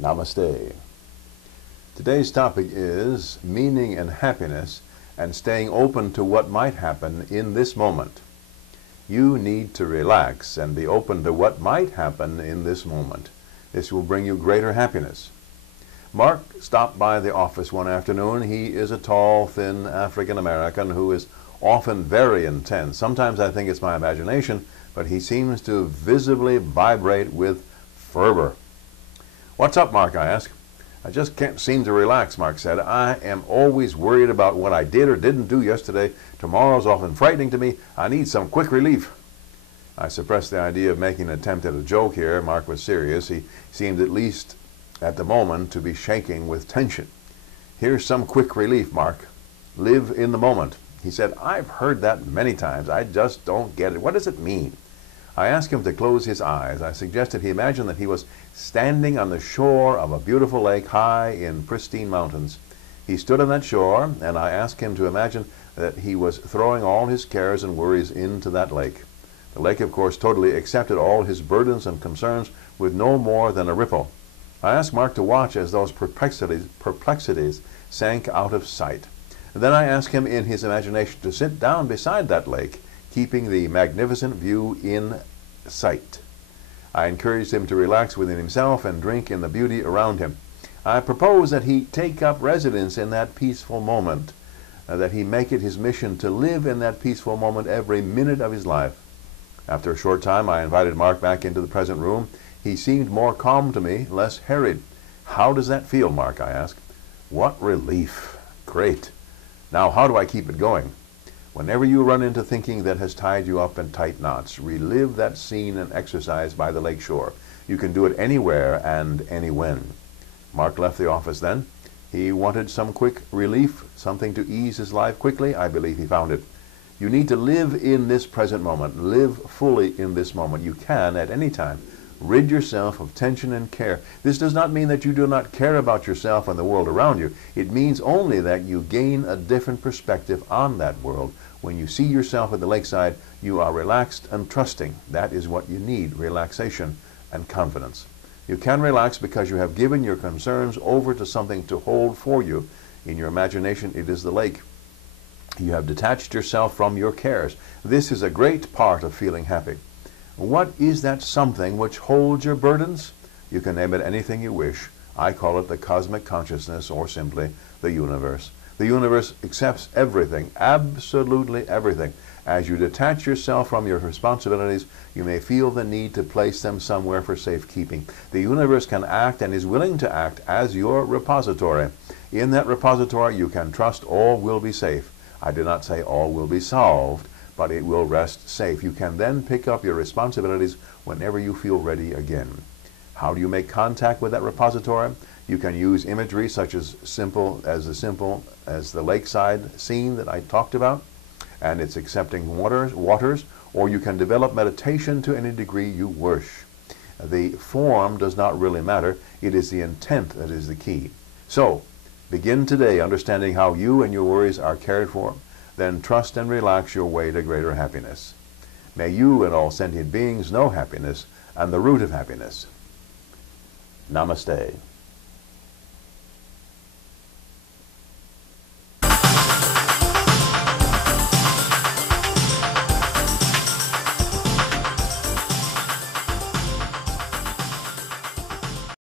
Namaste. Today's topic is meaning and happiness and staying open to what might happen in this moment. You need to relax and be open to what might happen in this moment. This will bring you greater happiness. Mark stopped by the office one afternoon. He is a tall, thin African American who is often very intense. Sometimes I think it's my imagination, but he seems to visibly vibrate with fervor. "What's up, Mark?" I asked. "I just can't seem to relax," Mark said. "I am always worried about what I did or didn't do yesterday. Tomorrow's often frightening to me. I need some quick relief." I suppressed the idea of making an attempt at a joke here. Mark was serious. He seemed, at least at the moment, to be shaking with tension. "Here's some quick relief, Mark. Live in the moment." He said, "I've heard that many times. I just don't get it. What does it mean?" I asked him to close his eyes. I suggested he imagine that he was standing on the shore of a beautiful lake high in pristine mountains. He stood on that shore, and I asked him to imagine that he was throwing all his cares and worries into that lake. The lake, of course, totally accepted all his burdens and concerns with no more than a ripple. I asked Mark to watch as those perplexities sank out of sight. And then I asked him in his imagination to sit down beside that lake, keeping the magnificent view in sight. I encouraged him to relax within himself and drink in the beauty around him. I proposed that he take up residence in that peaceful moment, that he make it his mission to live in that peaceful moment every minute of his life. After a short time, I invited Mark back into the present room. He seemed more calm to me, less harried. "How does that feel, Mark?" I asked. "What relief. Great. Now, how do I keep it going?" Whenever you run into thinking that has tied you up in tight knots, relive that scene and exercise by the lake shore. You can do it anywhere and anywhen. Mark left the office then. He wanted some quick relief, something to ease his life quickly. I believe he found it. You need to live in this present moment. Live fully in this moment. You can at any time. Rid yourself of tension and care. This does not mean that you do not care about yourself and the world around you. It means only that you gain a different perspective on that world. When you see yourself at the lakeside, you are relaxed and trusting. That is what you need, relaxation and confidence. You can relax because you have given your concerns over to something to hold for you. In your imagination, it is the lake. You have detached yourself from your cares. This is a great part of feeling happy. What is that something which holds your burdens? You can name it anything you wish. I call it the cosmic consciousness, or simply the universe. The universe accepts everything, absolutely everything. As you detach yourself from your responsibilities, you may feel the need to place them somewhere for safekeeping. The universe can act and is willing to act as your repository. In that repository, you can trust all will be safe. I did not say all will be solved, but it will rest safe. You can then pick up your responsibilities whenever you feel ready again. How do you make contact with that repository? You can use imagery such as simple as the lakeside scene that I talked about, and it's accepting waters, or you can develop meditation to any degree you wish. The form does not really matter. It is the intent that is the key. So, begin today understanding how you and your worries are cared for. Then trust and relax your way to greater happiness. May you and all sentient beings know happiness and the root of happiness. Namaste.